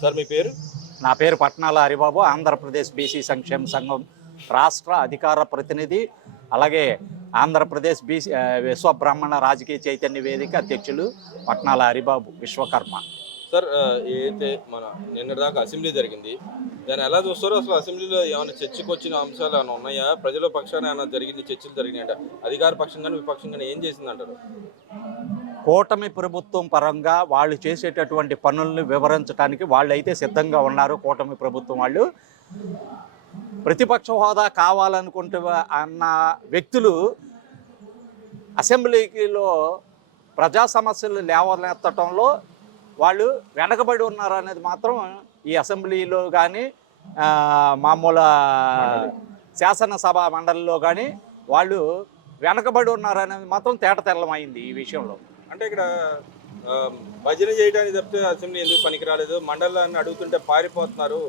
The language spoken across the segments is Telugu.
సార్ మీ పేరు? నా పేరు పట్నాల హరిబాబు, ఆంధ్రప్రదేశ్ బీసీ సంక్షేమ సంఘం రాష్ట్ర అధికార ప్రతినిధి, అలాగే ఆంధ్రప్రదేశ్ బీసీ విశ్వబ్రాహ్మణ రాజకీయ చైతన్య వేదిక అధ్యక్షులు పట్నాల హరిబాబు విశ్వకర్మ. సార్ ఏదైతే మన నిన్నటిదాకా అసెంబ్లీ జరిగింది, దాన్ని ఎలా చూస్తారో? అసలు అసెంబ్లీలో ఏమైనా చర్చకు వచ్చిన అంశాలు ఏమైనా ఉన్నాయా? ప్రజల పక్షాన ఏమైనా చర్చలు జరిగినాయంట? అధికార పక్షం కానీ విపక్షం కానీ ఏం చేసిందంటారు? కూటమి ప్రభుత్వం పరంగా వాళ్ళు చేసేటటువంటి పనులను వివరించడానికి వాళ్ళైతే సిద్ధంగా ఉన్నారు. కూటమి ప్రభుత్వం వాళ్ళు ప్రతిపక్ష హోదా కావాలనుకుంటే అన్న వ్యక్తులు అసెంబ్లీలో ప్రజా సమస్యలు లేవనెత్తడంలో వాళ్ళు వెనకబడి ఉన్నారు అనేది మాత్రం ఈ అసెంబ్లీలో కానీ మామూలు శాసనసభ మండలిలో కానీ వాళ్ళు వెనకబడి ఉన్నారనేది మాత్రం తేటతెల్లమైంది ఈ విషయంలో. అంటే ఇక్కడ భజన చేయడానికి తప్పితే అసెంబ్లీ ఎందుకు పనికి రాలేదు, మండలాన్ని అడుగుతుంటే పారిపోతున్నారు,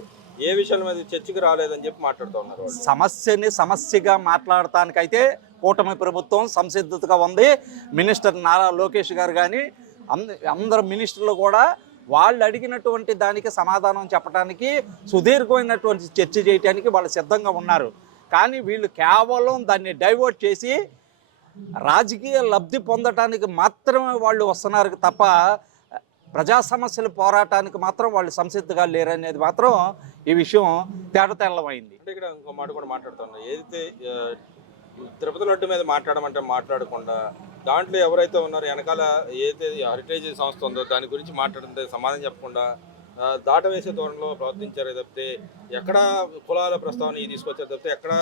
ఏ విషయాల మీద చర్చకు రాలేదని చెప్పి మాట్లాడుతూ ఉన్నారు. సమస్యని సమస్యగా మాట్లాడటానికైతే కూటమి ప్రభుత్వం సంసిద్ధతగా ఉంది. మినిస్టర్ నారా లోకేష్ గారు కానీ అందరు మినిస్టర్లు కూడా వాళ్ళు అడిగినటువంటి దానికి సమాధానం చెప్పడానికి, సుదీర్ఘమైనటువంటి చర్చ చేయడానికి వాళ్ళు సిద్ధంగా ఉన్నారు. కానీ వీళ్ళు కేవలం దాన్ని డైవర్ట్ చేసి రాజకీయ లబ్ధి పొందటానికి మాత్రమే వాళ్ళు వస్తున్నారు తప్ప ప్రజా సమస్యలు పోరాటానికి మాత్రం వాళ్ళు సంసిద్ధంగా లేరనేది మాత్రం ఈ విషయం తేటతెల్లమైంది. అంటే ఇక్కడ ఇంకో మాట కూడా మాట్లాడుతున్నా, ఏదైతే తిరుపతి లడ్డు మీద మాట్లాడమంటే మాట్లాడకుండా దాంట్లో ఎవరైతే ఉన్నారో వెనకాల ఏదైతే హెరిటేజ్ సంస్థ ఉందో దాని గురించి మాట్లాడుతుంటే సమాధానం చెప్పకుండా దాటవేసే ధోరణిలో ప్రవర్తించారే తప్పితే ఎక్కడా కులాల ప్రస్తావన తీసుకొచ్చారు తప్పితే ఎక్కడా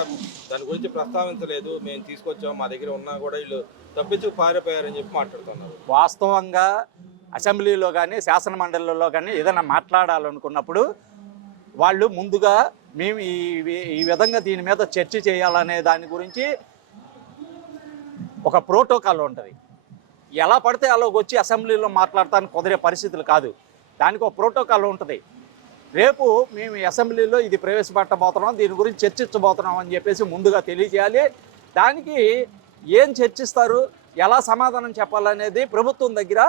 దాని గురించి ప్రస్తావించలేదు. మేము తీసుకొచ్చాము, మా దగ్గర ఉన్నా కూడా వీళ్ళు తప్పించు పారిపోయారని చెప్పి మాట్లాడుతున్నారు. వాస్తవంగా అసెంబ్లీలో కానీ శాసన మండలిలో కానీ ఏదైనా మాట్లాడాలనుకున్నప్పుడు వాళ్ళు ముందుగా మేము ఈ విధంగా దీని మీద చర్చ చేయాలనే దాని గురించి ఒక ప్రోటోకాల్ ఉంటుంది. ఎలా పడితే అలాగ వచ్చి అసెంబ్లీలో మాట్లాడటానికి కుదిరే పరిస్థితులు కాదు. దానికి ఒక ప్రోటోకాల్ ఉంటుంది. రేపు మేము అసెంబ్లీలో ఇది ప్రవేశపెట్టబోతున్నాం, దీని గురించి చర్చించబోతున్నాం అని చెప్పేసి ముందుగా తెలియజేయాలి. దానికి ఏం చర్చిస్తారు, ఎలా సమాధానం చెప్పాలనేది ప్రభుత్వం దగ్గర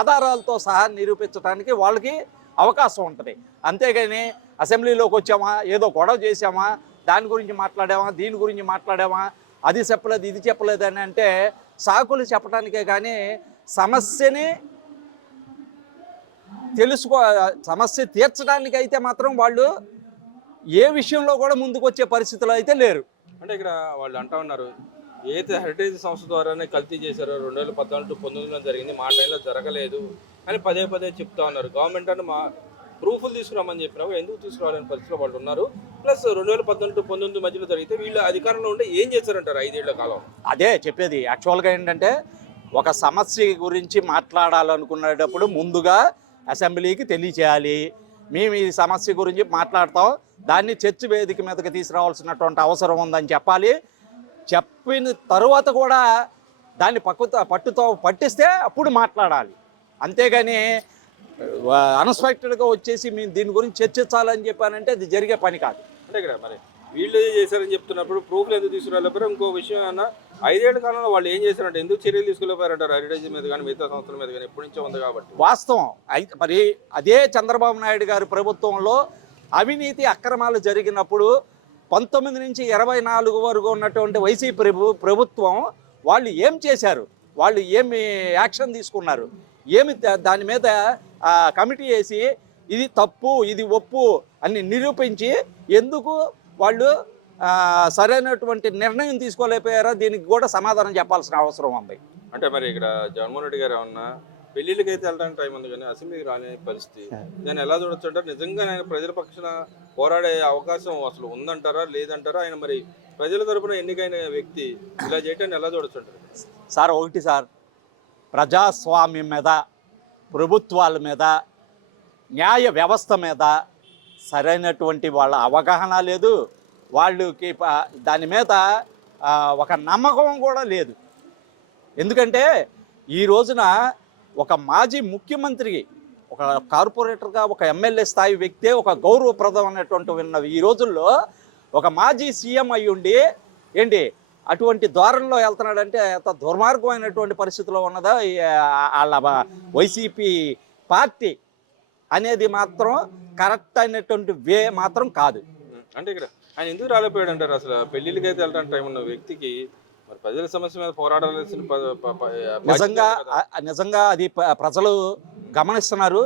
ఆధారాలతో సహా నిరూపించడానికి వాళ్ళకి అవకాశం ఉంటుంది. అంతేగాని అసెంబ్లీలోకి వచ్చామా, ఏదో గొడవ చేసామా, దాని గురించి మాట్లాడామా, దీని గురించి మాట్లాడామా, అది చెప్పలేదు ఇది చెప్పలేదు అని అంటే సాకులు చెప్పడానికే కానీ సమస్యని సమస్య తీర్చడానికి అయితే మాత్రం వాళ్ళు ఏ విషయంలో కూడా ముందుకు వచ్చే పరిస్థితులు అయితే లేరు. అంటే ఇక్కడ వాళ్ళు అంటా ఉన్నారు, ఏదైతే హెరిటేజ్ సంస్థ ద్వారానే కల్తీ చేశారో 2014-19లో జరిగింది, మా టైంలో జరగలేదు అని పదే పదే చెప్తా ఉన్నారు. గవర్నమెంట్ అని మా ప్రూఫ్లు తీసుకురామని చెప్పినావు, ఎందుకు తీసుకురావాలని పరిస్థితిలో వాళ్ళు ఉన్నారు. ప్లస్ 2014-19 మధ్యలో జరిగితే వీళ్ళు అధికారంలో ఉంటే ఏం చేశారంటారు 5 ఏళ్ల కాలం? అదే చెప్పేది. యాక్చువల్గా ఏంటంటే ఒక సమస్య గురించి మాట్లాడాలనుకునేటప్పుడు ముందుగా అసెంబ్లీకి తెలియచేయాలి. మేము ఈ సమస్య గురించి మాట్లాడతాం, దాన్ని చర్చ వేదిక మీదకి తీసుకురావాల్సినటువంటి అవసరం ఉందని చెప్పాలి. చెప్పిన తరువాత కూడా దాన్ని పట్టుతో పట్టిస్తే అప్పుడు మాట్లాడాలి. అంతేగాని అన్ఎక్స్పెక్టెడ్గా వచ్చేసి మేము దీని గురించి చర్చించాలని చెప్పానంటే అది జరిగే పని కాదు. అంటే ఇక్కడ మరి వీళ్ళు చేశారని చెప్తున్నప్పుడు ప్రూఫ్లు ఎందుకు తీసుకురాలేపారు? ఇంకో విషయం అన్న, 5 ఏళ్ల కాలంలో వాళ్ళు ఏం చేశారంటే ఎందుకు చర్యలు తీసుకులేపారంటారు? హెరిటేజ్ మీద కానీ మిగతా సంస్థల మీద కానీ ఎప్పటి నుంచో ఉంది కాబట్టి. వాస్తవం. మరి అదే చంద్రబాబు నాయుడు గారి ప్రభుత్వంలో అవినీతి అక్రమాలు జరిగినప్పుడు 19 నుంచి 24 వరకు ఉన్నటువంటి వైసీపీ ప్రభుత్వం వాళ్ళు ఏం చేశారు, వాళ్ళు ఏమి యాక్షన్ తీసుకున్నారు, ఏమి దాని మీద కమిటీ వేసి ఇది తప్పు ఇది ఒప్పు అని నిరూపించి ఎందుకు వాళ్ళు సరైనటువంటి నిర్ణయం తీసుకోలేకపోయారో దీనికి కూడా సమాధానం చెప్పాల్సిన అవసరం ఉంది. అంటే మరి ఇక్కడ జగన్మోహన్ రెడ్డి గారు ఏమన్నా పెళ్లిళ్ళకి అయితే వెళ్ళడానికి టైం ఉంది కానీ అసెంబ్లీకి రాని పరిస్థితి, దాన్ని ఎలా చూడొచ్చు అంటారు? నిజంగా ఆయన ప్రజల పక్షాన పోరాడే అవకాశం అసలు ఉందంటారా లేదంటారా? ఆయన మరి ప్రజల తరపున ఎన్నికైన వ్యక్తి ఇలా చేయటాన్ని ఎలా చూడొచ్చు అంటారు? సార్ ఒకటి సార్, ప్రజాస్వామ్యం మీద, ప్రభుత్వాల మీద, న్యాయ వ్యవస్థ మీద సరైనటువంటి వాళ్ళ అవగాహన లేదు. వాళ్ళకి దాని మీద ఒక నమ్మకం కూడా లేదు. ఎందుకంటే ఈ రోజున ఒక మాజీ ముఖ్యమంత్రి, ఒక కార్పొరేటర్గా, ఒక ఎమ్మెల్యే స్థాయి వ్యక్తే ఒక గౌరవప్రదమైనటువంటి ఉన్న ఈ రోజుల్లో ఒక మాజీ సీఎం అయి ఉండి ఏంటి అటువంటి ధోరణిలో వెళ్తున్నాడంటే ఎంత దుర్మార్గమైనటువంటి పరిస్థితిలో ఉన్నదా వాళ్ళ వైసీపీ పార్టీ. అనేది మాత్రం కరెక్ట్ అయినటువంటి వే మాత్రం కాదు. అంటే ఇక్కడ ఆయన ఎందుకు రాలేకపోయాడు అంటారు? అసలు పెళ్లిళ్ళకి అయితే వెళ్ళడానికి టైం ఉన్న వ్యక్తికి మరి ప్రజల సమస్య మీద పోరాడాల్సిన నిజంగా అది ప్రజలు గమనిస్తున్నారు.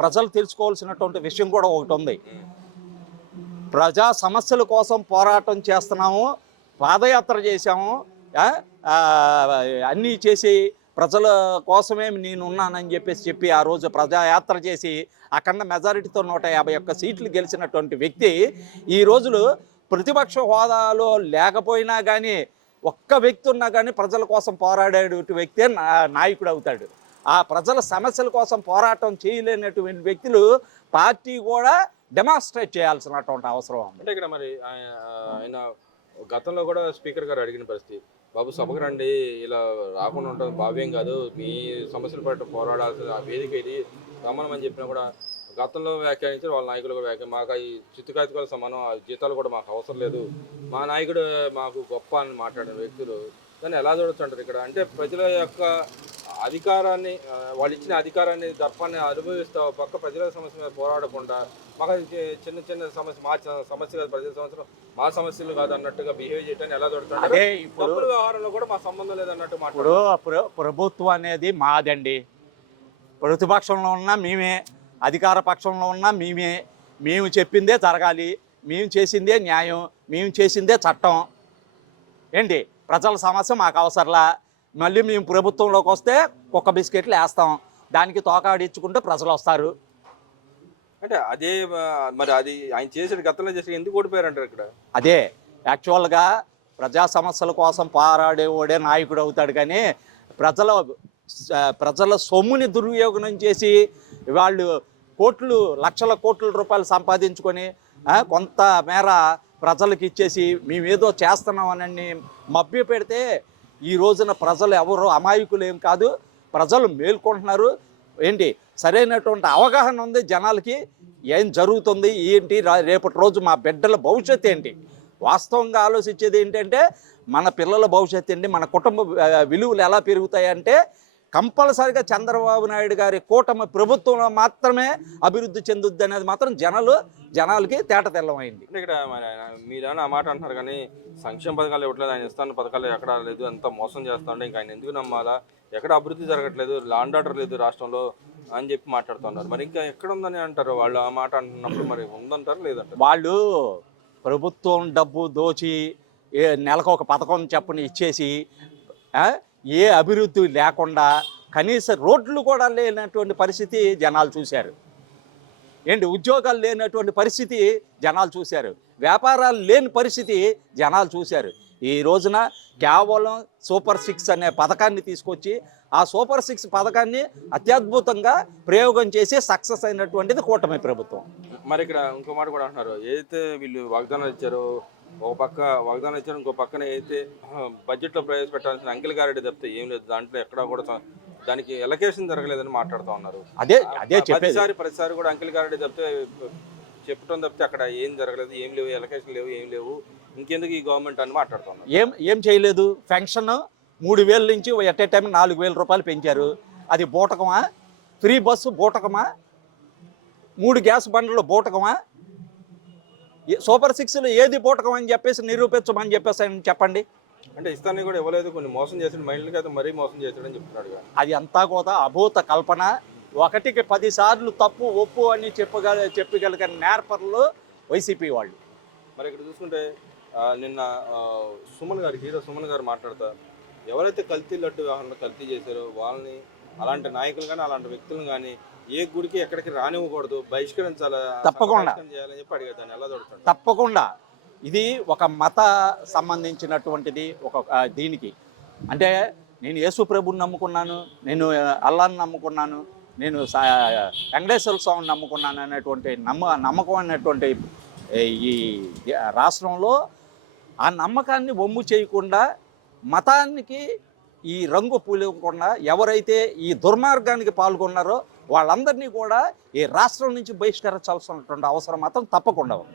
ప్రజలు తెలుసుకోవాల్సినటువంటి విషయం కూడా ఒకటి ఉంది. ప్రజా సమస్యల కోసం పోరాటం చేస్తున్నాము, పాదయాత్ర చేశాము, అన్నీ చేసి ప్రజల కోసమే నేనున్నానని చెప్పి ఆ రోజు ప్రజాయాత్ర చేసి అఖండ మెజారిటీతో 151 సీట్లు గెలిచినటువంటి వ్యక్తి ఈ రోజులు ప్రతిపక్ష హోదాలో లేకపోయినా కానీ ఒక్క వ్యక్తి ఉన్నా కానీ ప్రజల కోసం పోరాడే వ్యక్తే నాయకుడు అవుతాడు. ఆ ప్రజల సమస్యల కోసం పోరాటం చేయలేనటువంటి వ్యక్తులు పార్టీ కూడా డెమాన్స్ట్రేట్ చేయాల్సినటువంటి అవసరం ఉంది. అంటే ఇక్కడ మరి ఆయన గతంలో కూడా స్పీకర్ గారు అడిగిన పరిస్థితి, బాబు సభకు రండి, ఇలా రాకుండా ఉంటుంది భావ్యం కాదు, మీ సమస్యల పట్ల పోరాడాల్సిన వేదిక ఇది సమానం అని చెప్పినా కూడా గతంలో వ్యాఖ్యానించారు వాళ్ళ నాయకులు కూడా మాకు ఈ చిత్తుకాయతకాల సమానం, ఆ జీతాలు కూడా మాకు అవసరం లేదు, మా నాయకుడు మాకు గొప్ప అని మాట్లాడిన వ్యక్తులు దాన్ని ఎలా చూడొచ్చు అంటారు ఇక్కడ? అంటే ప్రజల యొక్క అధికారాన్ని, వాళ్ళు ఇచ్చిన అధికారాన్ని దర్పాన్ని అనుభవిస్తూ పక్క ప్రజల సమస్య మీద పోరాడకుండా మాకు చిన్న చిన్న సమస్య, మా సమస్య కాదు ప్రజల సమస్యలు, మా సమస్యలు కాదు అన్నట్టుగా బిహేవ్ చేయడాన్ని ఎలా చూడతారు? ఇప్పుడు వ్యవహారంలో కూడా మా సంబంధం లేదన్నట్టు ఇప్పుడు ప్రభుత్వం అనేది మాదండి. ప్రతిపక్షంలో ఉన్నా మేమే, అధికార పక్షంలో ఉన్నా మేమే. మేము చెప్పిందే జరగాలి, మేము చేసిందే న్యాయం, మేము చేసిందే చట్టం. ఏంటి ప్రజల సమస్య మాకు అవసరంలా. మళ్ళీ మేము ప్రభుత్వంలోకి వస్తే కుక్క బిస్కెట్లు వేస్తాం, దానికి తోకాడిచ్చుకుంటూ ప్రజలు వస్తారు. అంటే అదే మరి అది ఆయన చేసిన గతంలో చేసి ఎందుకు ఓడిపోయారంటారు ఇక్కడ? అదే యాక్చువల్గా ప్రజా సమస్యల కోసం పోరాడేవాడే నాయకుడు అవుతాడు, కానీ ప్రజల సొమ్ముని దుర్వినియోగం చేసి వాళ్ళు లక్షల కోట్ల రూపాయలు సంపాదించుకొని కొంత మేర ప్రజలకు ఇచ్చేసి మేమేదో చేస్తున్నామని మభ్య పెడితే ఈ రోజున ప్రజలు ఎవరు అమాయకులు ఏం కాదు, ప్రజలు మేల్కొంటున్నారు. ఏంటి సరైనటువంటి అవగాహన ఉంది జనాలకి, ఏం జరుగుతుంది ఏంటి, రేపటి రోజు మా బిడ్డల భవిష్యత్తు ఏంటి. వాస్తవంగా ఆలోచించేది ఏంటంటే మన పిల్లల భవిష్యత్తు ఏంటి, మన కుటుంబ విలువలు ఎలా పెరుగుతాయంటే కంపల్సరిగా చంద్రబాబు నాయుడు గారి కూటమి ప్రభుత్వంలో మాత్రమే అభివృద్ధి చెందుద్ది అనేది మాత్రం జనాలకి తేట తెల్లమైంది. ఇక్కడ మీరేమన్నా ఆ మాట అంటున్నారు, కానీ సంక్షేమ పథకాలు ఇవ్వట్లేదు, ఆయన ఇస్తాన పథకాలు ఎక్కడ లేదు, అంతా మోసం చేస్తుండే, ఇంకా ఆయన ఎందుకు నమ్మాలా, ఎక్కడ అభివృద్ధి జరగట్లేదు, లాండ్ ఆర్డర్ లేదు రాష్ట్రంలో అని చెప్పి మాట్లాడుతున్నారు. మరి ఇంకా ఎక్కడ ఉందని అంటారు వాళ్ళు? ఆ మాట అంటున్నప్పుడు మరి ఉందంటారు లేదంటారు? వాళ్ళు ప్రభుత్వం డబ్బు దోచి నెలకు ఒక పథకం చెప్పని ఇచ్చేసి ఏ అభివృద్ధి లేకుండా కనీస రోడ్లు కూడా లేనటువంటి పరిస్థితి జనాలు చూశారు. ఏంటి ఉద్యోగాలు లేనటువంటి పరిస్థితి జనాలు చూశారు, వ్యాపారాలు లేని పరిస్థితి జనాలు చూశారు. ఈ రోజున కేవలం సూపర్ 6 అనే పథకాన్ని తీసుకొచ్చి ఆ సూపర్ 6 పథకాన్ని అత్యద్భుతంగా ప్రయోగం చేసి సక్సెస్ అయినటువంటిది కూటమి ప్రభుత్వం. మరి ఇక్కడ ఇంకో మాట కూడా అంటున్నారు, ఏదైతే వీళ్ళు వాగ్దానాలు ఇచ్చారో ఒక పక్క వాగ్దానం ఇచ్చారు, ఇంకో పక్కన అయితే బడ్జెట్లో ప్రవేశపెట్టాల్సిన అంకిల్ గారెడ్డి తప్పితే ఏం లేదు, దాంట్లో ఎక్కడా కూడా దానికి ఎలకేషన్ జరగలేదని మాట్లాడుతూ ఉన్నారు. అదే ప్రతిసారి కూడా అంకిల్ గారెడ్డి తప్పితే చెప్పడం తప్పితే అక్కడ ఏం జరగలేదు, ఏం లేవు, ఎలకేషన్ లేవు, ఏం లేవు, ఇంకెందుకు ఈ గవర్నమెంట్ అని మాట్లాడుతున్నారు. ఏం చేయలేదు. పెన్షన్ 3,000 నుంచి ఎట్ ఏ టైం 4,000 రూపాయలు పెంచారు. అది బూటకమా? ఫ్రీ బస్సు బూటకమా? 3 గ్యాస్ బండ్లు బూటకమా? సూపర్ 6లో ఏది బూటకం అని చెప్పేసి నిరూపించమని చెప్పేసి చెప్పండి. అంటే ఇస్తాన్ని కూడా ఇవ్వలేదు, కొన్ని మోసం చేసిన మహిళలకి అయితే మరీ మోసం చేశాడని చెప్తున్నాడు. అది అంతా కూడా అభూత కల్పన. 1కి 10 సార్లు తప్పు ఒప్పు అని చెప్పగలిగిన నేర్పర్లు వైసీపీ వాళ్ళు. మరి ఇక్కడ చూసుకుంటే నిన్న హీరో సుమన్ గారు మాట్లాడతా, ఎవరైతే కల్తీ లడ్డు వ్యవహారంలో కల్తీ చేశారో వాళ్ళని, అలాంటి నాయకులు కానీ అలాంటి వ్యక్తులను కానీ ఏ గుడికి ఎక్కడికి రానివ్వకూడదు, బహిష్కరించాలి, తప్పకుండా చేయాలని చెప్పి అడిగారు. దాన్ని ఎలా చూడతారు? తప్పకుండా ఇది ఒక మత సంబంధించినటువంటిది. దీనికి అంటే నేను యేసు ప్రభుని నమ్ముకున్నాను, నేను అల్లాని నమ్ముకున్నాను, నేను వెంకటేశ్వర స్వామిని నమ్ముకున్నాను అనేటువంటి నమ్మకం అనేటువంటి ఈ రాష్ట్రంలో ఆ నమ్మకాన్ని వమ్ము చేయకుండా, మతానికి ఈ రంగు పూయకుండా ఎవరైతే ఈ దుర్మార్గానికి పాల్గొన్నారో వాళ్ళందరినీ కూడా ఈ రాష్ట్రం నుంచి బహిష్కరించాల్సినటువంటి అవసరం మాత్రం తప్పకుండా ఉంది.